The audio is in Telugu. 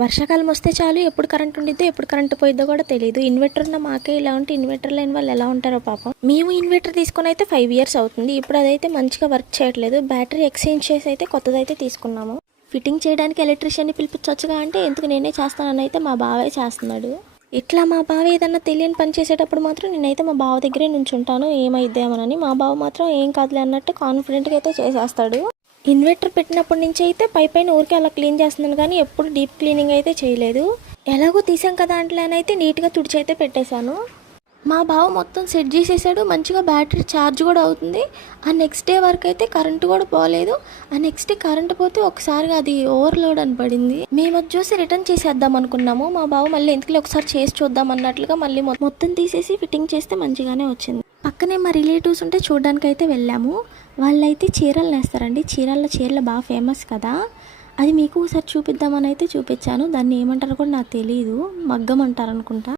వర్షాకాలం వస్తే చాలు ఎప్పుడు కరెంట్ ఉండిద్దో ఎప్పుడు కరెంట్ పోయిద్దో కూడా తెలియదు. ఇన్వర్టర్ ఉన్న మాకే ఇలా ఉంటే ఇన్వర్టర్ లేని వాళ్ళు ఎలా ఉంటారో పాపం. మేము ఇన్వర్టర్ తీసుకుని అయితే 5 years అవుతుంది. ఇప్పుడు అదైతే మంచిగా వర్క్ చేయట్లేదు. బ్యాటరీ ఎక్స్చేంజ్ చేసి అయితే కొత్తదైతే తీసుకున్నాము. ఫిట్టింగ్ చేయడానికి ఎలక్ట్రీషియన్ని పిలిపించవచ్చుగా అంటే ఎందుకు నేనే చేస్తానని అయితే మా బావే చేస్తున్నాడు. ఇట్లా మా బావ ఏదన్నా తెలియని పని చేసేటప్పుడు మాత్రం నేనైతే మా బావ దగ్గరే నుంచుంటాను ఏమైద్దామనని. మా బావ మాత్రం ఏం కాదులే అన్నట్టు కాన్ఫిడెంట్గా అయితే చేసేస్తాడు. ఇన్వర్టర్ పెట్టినప్పటి నుంచి అయితే పైన ఊరికే అలా క్లీన్ చేస్తున్నాను కానీ ఎప్పుడు డీప్ క్లీనింగ్ అయితే చేయలేదు. ఎలాగో తీసాం కదా అంట్లోనైతే నీట్గా తుడిచి అయితే పెట్టేశాను. మా బావ మొత్తం సెట్ చేసేసాడు. మంచిగా బ్యాటరీ ఛార్జ్ కూడా అవుతుంది. ఆ నెక్స్ట్ డే వరకు అయితే కరెంటు కూడా పోలేదు. ఆ నెక్స్ట్ డే కరెంటు పోతే ఒకసారిగా అది ఓవర్లోడ్ అని పడింది. మేము అది చూసి రిటర్న్ చేసేద్దాం అనుకున్నాము. మా బావ మళ్ళీ ఎందుకు ఒకసారి చేసి చూద్దాం అన్నట్లుగా మళ్ళీ మొత్తం తీసేసి ఫిట్టింగ్ చేస్తే మంచిగానే వచ్చింది. పక్కనే మా రిలేటివ్స్ ఉంటే చూడడానికి అయితే వెళ్ళాము. వాళ్ళైతే చీరలు నేస్తారండి. చీరలు బాగా ఫేమస్ కదా. అది మీకు ఒకసారి చూపిద్దామని అయితే చూపించాను. దాన్ని ఏమంటారో కూడా నాకు తెలియదు. మగ్గం అంటారు అనుకుంటా.